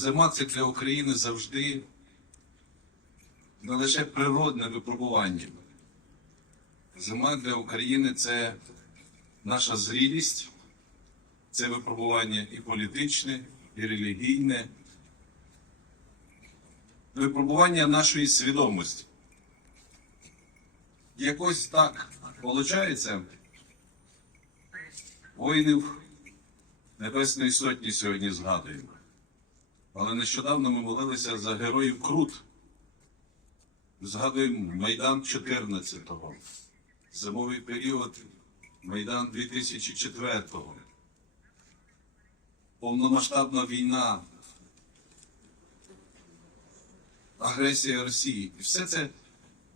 Зима це для України завжди не лише природне випробування. Зима для України це наша зрілість, це випробування і політичне, і релігійне, випробування нашої свідомості. Якось так виходить, воїнів Небесної Сотні сьогодні згадуємо. Але нещодавно ми молилися за героїв Крут. Згадуємо Майдан 14-го, зимовий період Майдан 2004-го, повномасштабна війна, агресія Росії. І все це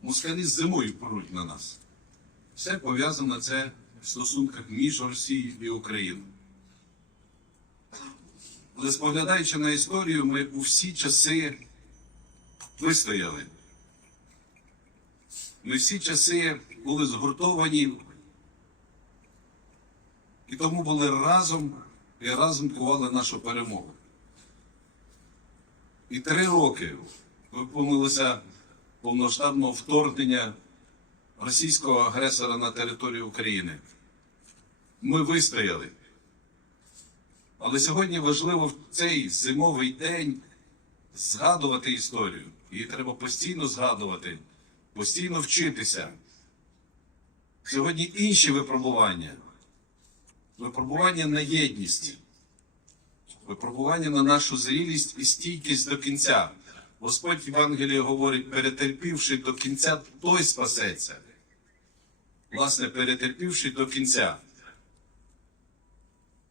москалі зимою пруть на нас. Все пов'язано це в стосунках між Росією і Україною. Але споглядаючи на історію, ми у всі часи вистояли. Ми всі часи були згуртовані і тому були разом і разом кували нашу перемогу. І три роки виповнилося повноштабного вторгнення російського агресора на територію України. Ми вистояли. Але сьогодні важливо в цей зимовий день згадувати історію. Її треба постійно згадувати, постійно вчитися. Сьогодні інші випробування. Випробування на єдність, випробування на нашу зрілість і стійкість до кінця. Господь в Євангелії говорить, перетерпівши до кінця, той спасеться. Власне, перетерпівши до кінця.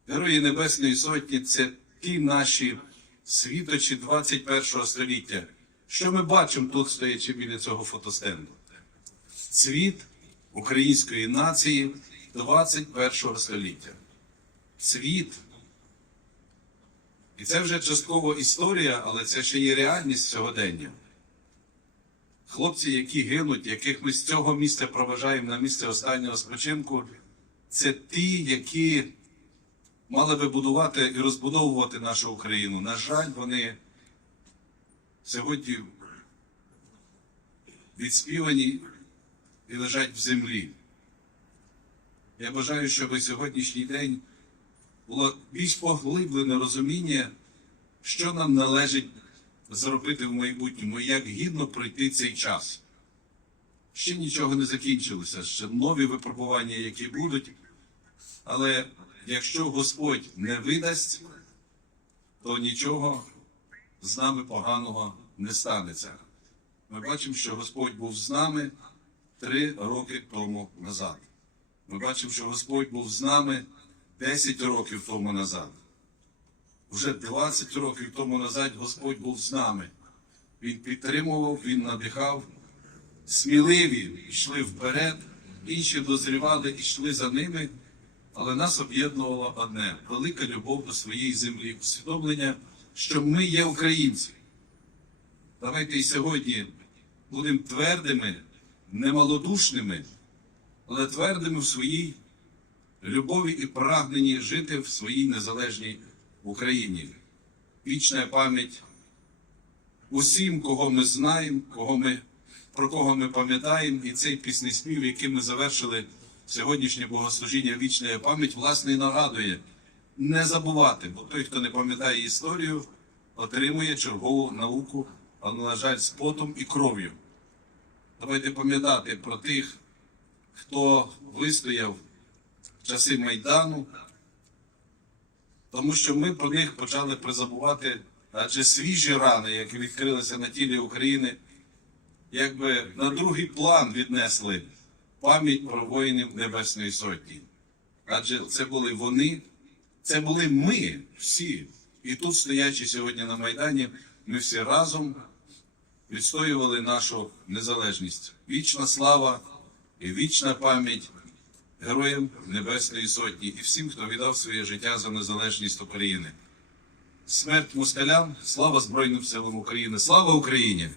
Герої Небесної Сотні це ті наші світочі 21 століття. Що ми бачимо тут, стоячи біля цього фотостенду? Цвіт української нації 21 століття. Цвіт. І це вже частково історія, але це ще є реальність сьогодення. Хлопці, які гинуть, яких ми з цього місця проважаємо на місце останнього спочинку, це ті, які мали би будувати і розбудовувати нашу Україну. На жаль, вони сьогодні відспівані і лежать в землі. Я бажаю, щоб сьогоднішній день було більш поглиблене розуміння, що нам належить зробити в майбутньому, як гідно пройти цей час. Ще нічого не закінчилося, ще нові випробування, які будуть. Але якщо Господь не видасть, то нічого з нами поганого не станеться. Ми бачимо, що Господь був з нами три роки тому назад. Ми бачимо, що Господь був з нами 10 років тому назад. Вже 20 років тому назад Господь був з нами. Він підтримував, Він надихав. Сміливі йшли вперед, інші дозрівали і йшли за ними. Але нас об'єднувало одне велика любов до своєї землі, усвідомлення, що ми є українці. Давайте і сьогодні будемо твердими, немалодушними, але твердими в своїй любові і прагненні жити в своїй незалежній Україні. Вічна пам'ять усім, кого ми знаємо, кого ми, про кого ми пам'ятаємо, і цей пісний спів, яким ми завершили сьогоднішнє богослужіння вічна пам'ять, власне, і нагадує не забувати, бо той, хто не пам'ятає історію, отримує чергову науку, але, на жаль, з потом і кров'ю. Давайте пам'ятати про тих, хто вистояв в часи Майдану, тому що ми про них почали призабувати, адже свіжі рани, які відкрилися на тілі України, якби на другий план віднесли пам'ять про воїнів Небесної Сотні. Адже це були вони, це були ми всі. І тут, стоячи сьогодні на Майдані, ми всі разом відстоювали нашу незалежність. Вічна слава і вічна пам'ять героям Небесної Сотні і всім, хто віддав своє життя за незалежність України. Смерть москалям, слава Збройним силам України! Слава Україні!